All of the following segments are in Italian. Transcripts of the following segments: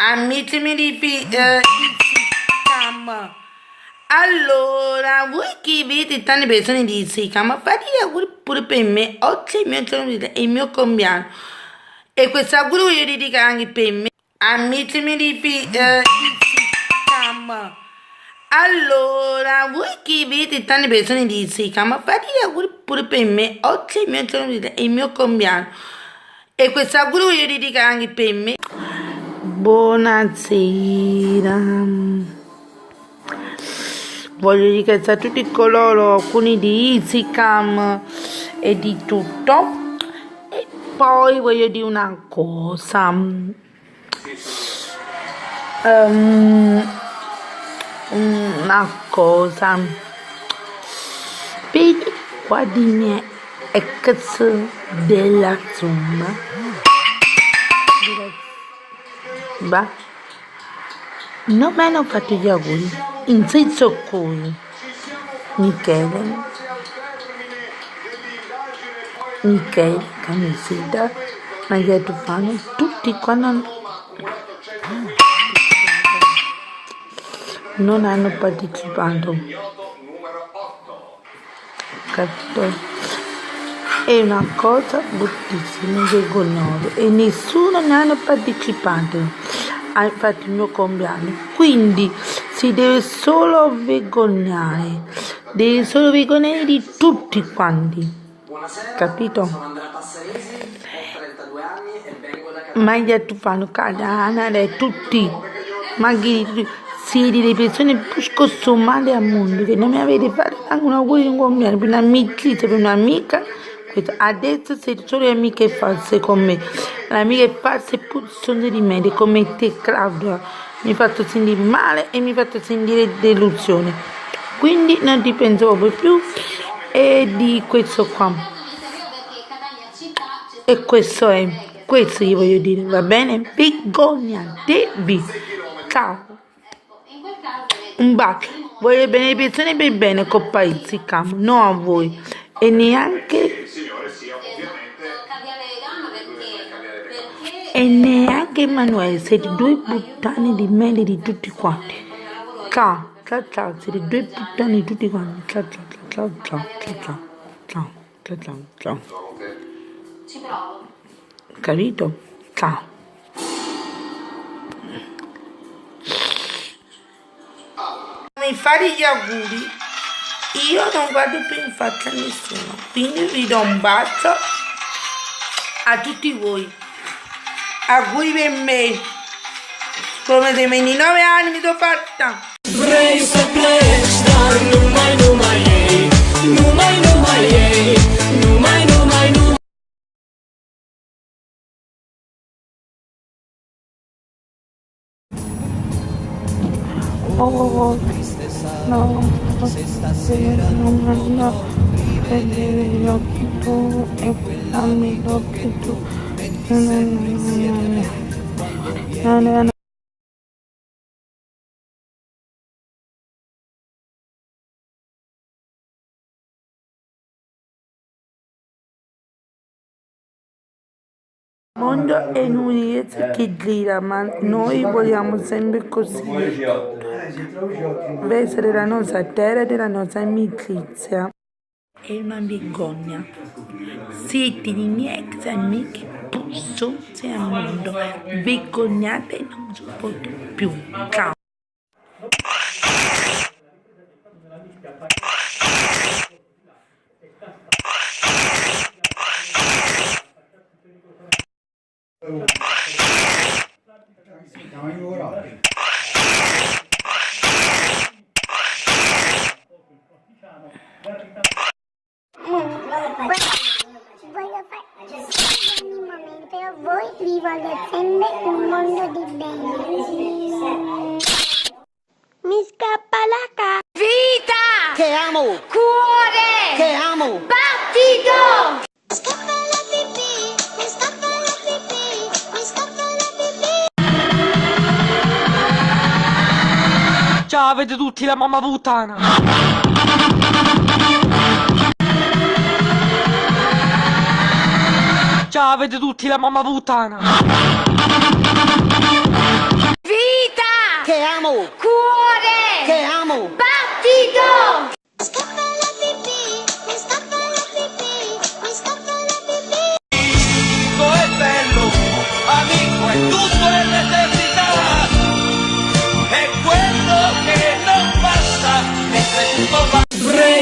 Amici miei di Sicam, allora, voi che vedete tante persone di Sicam, fate gli auguri pure per me. Oggi è il mio giorno è il mio compleanno e questo auguro voglio dedicare anche per me. Amici miei di Sicam, allora, voi che vedete tante persone di Sicam, fate gli auguri pure per me. Oggi è il mio giorno è il mio compleanno e questo auguro voglio dedicare anche per me. Buonasera, voglio ringraziare tutti coloro, alcuni di EasyCam e di tutto. E poi voglio dire una cosa, vedi qua di miei ex della Zumba. Va? Non mi hanno fatto gli auguri, in senso cui Michele, Camisita, Maria Tufano, tutti quando non hanno partecipato, capito? È una cosa bruttissima, vergognosa, e nessuno ne hanno partecipato. Ha fatto il mio compleanno, quindi si deve solo vergognare, di tutti quanti, capito? Maglia Tufano, Canale, tutti, magari siete le persone più scostumate al mondo, che non mi avete fatto anche un augurio di un compleanno per un'amicizia, per un'amica. Adesso siete solo amiche false con me, le amiche false sono di me, come te Claudia, mi hai fatto sentire male e mi hai fatto sentire delusione, quindi non ti penso proprio più, e di questo qua, e questo io voglio dire, va bene? Vergognatevi, ciao, un bacio, voglio bene le persone per bene, coppa Cam, non a voi, e neanche Emanuele, siete due puttane di mele di tutti quanti. Ciao, siete due puttane di tutti quanti. Ciao. Ci provo. Capito? Ciao. Mi fate gli auguri, io non guardo più in faccia a nessuno, quindi vi do un bacio a tutti voi. Auguri per me, come dei 29 anni mi sono fatta. Vrei să pleci, dar numai ei, numai ei, numai Oh, no, stasera non vedere gli occhi tu e dammi gli occhi tu. Il mondo è un'universo che gira, ma noi vogliamo sempre così essere la nostra terra e della nostra amicizia. È una vergogna. Siete i miei ex amici più sonzi al mondo. Vergognate e non sopporto più. Ciao. Voglio fare ogni momento, voi vi voglio sempre un mondo di bene. Mi scappa la vita! Che amo! Cuore! Che amo! Battito! Mi scappa la pipì, mi scappa la pipì, mi scappa la pipì. Ciao, avete tutti la mamma puttana! Ciao, avete tutti la mamma puttana!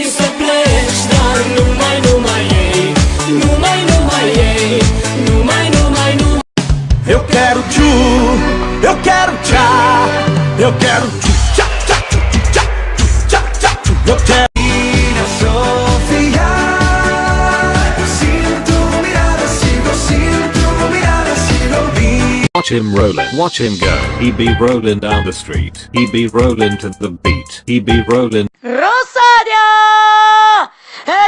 să pleci, dar numai ei. Numai ei. Numai. Eu quero tchu, eu quero tchá, eu quero tchu, tchá, tchá, tchu, tchá, tchu, tchá, tchá, tchu. Eu quero Sofia, sin tu mirada sigo, Watch him rollin', watch him go. He be rollin' down the street. He be rollin' to the beat. He be rollin'. Rosaria!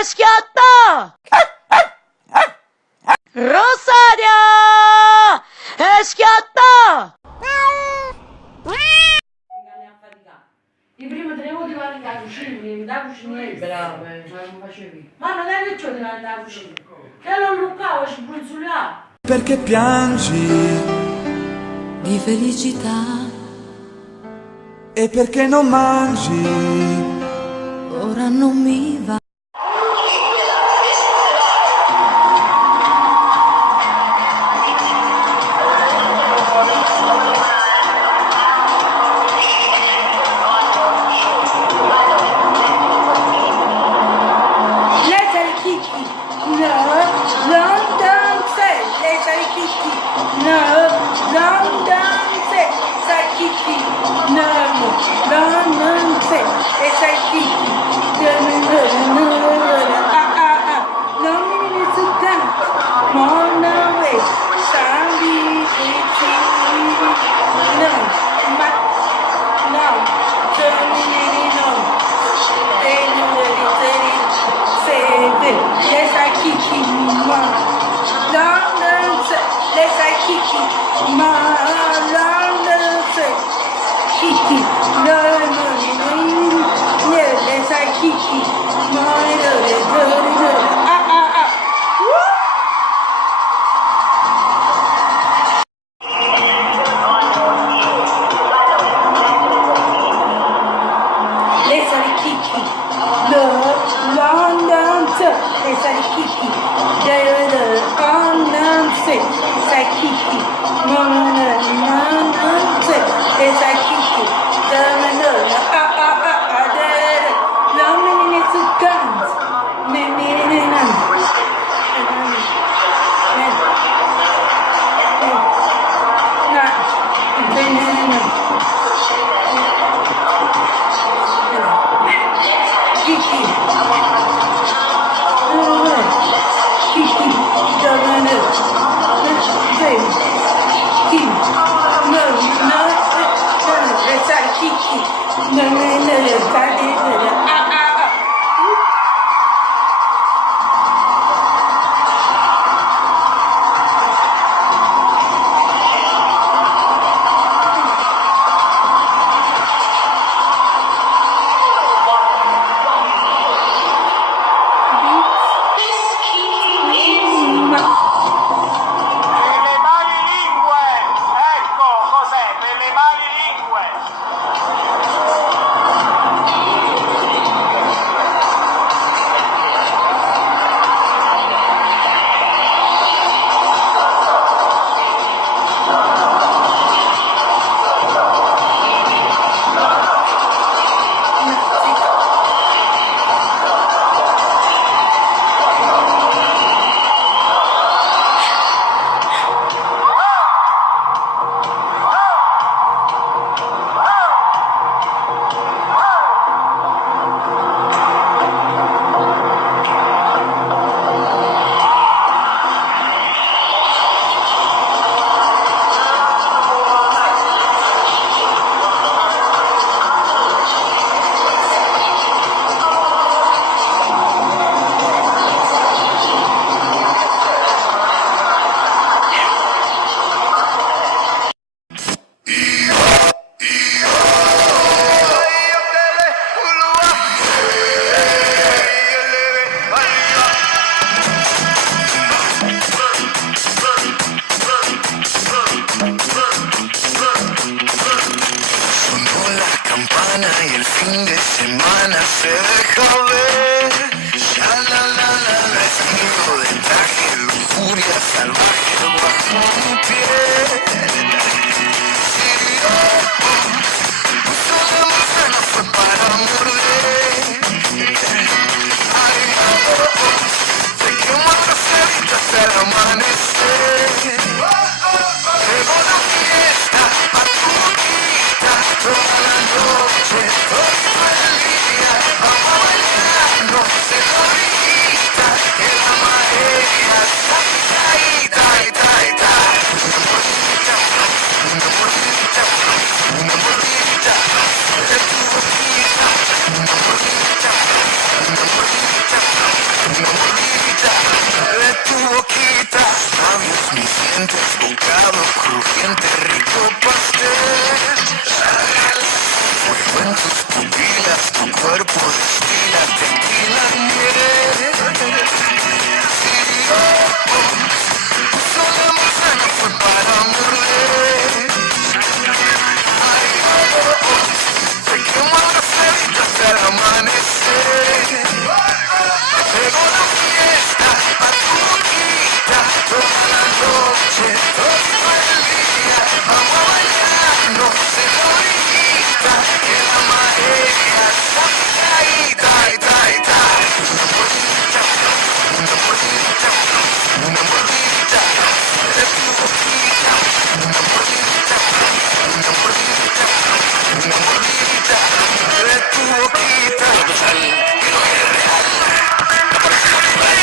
Eschiatta! Rosaria! Eschiatta! I primi 3 ore devo andare a cucina, mi da cuciniere. Bravo, non facevi. Ma non è che ciò devo andare a cucina. Che lo luccavo e ci brunzolavo. perché piangi Di felicità, e perché non mangi. ora non mi va. Lei sa il chicchi? No, London sei. Lei sa il chicchi? No, London sei. Sai chicchi? No, London sei. E sai chicchi? Non mi viene su tanto. Mona way. Sandy, no, ma no, no. Yes, I kiki ma. London, yes, I kiki ma. London, kiki. No, yes, I kiki ma. Let's have a kiki. Love, London, let's have a kiki. London, let's have kiki. London, let's have kiki. London, it's a guns. Kiki. Kiki. Le malilingue! Ecco cos'è, le malilingue! y el fin de semana se deja ver. Ya la estilo de traje, lujuria salvaje bajo mi piel. Y yo, justo la mujer no fue para morder. tu boquita, todo sal, que no es real. No parece natural.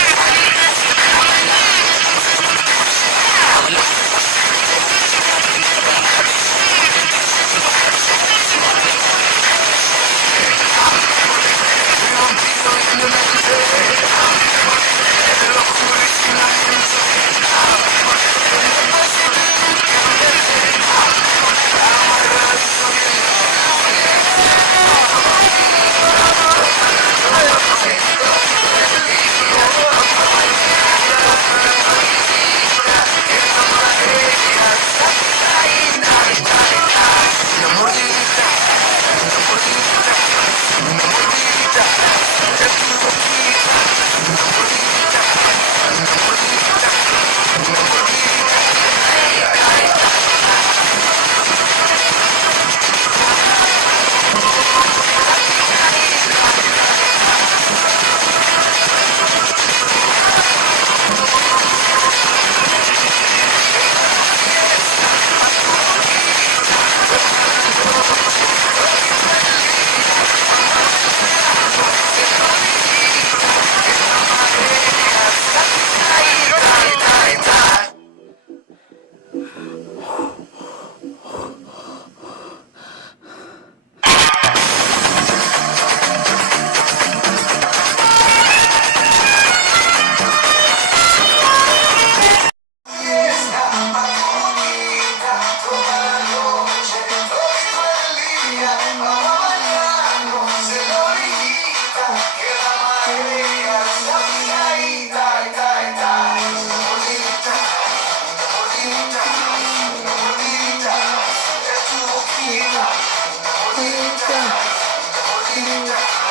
Bonita.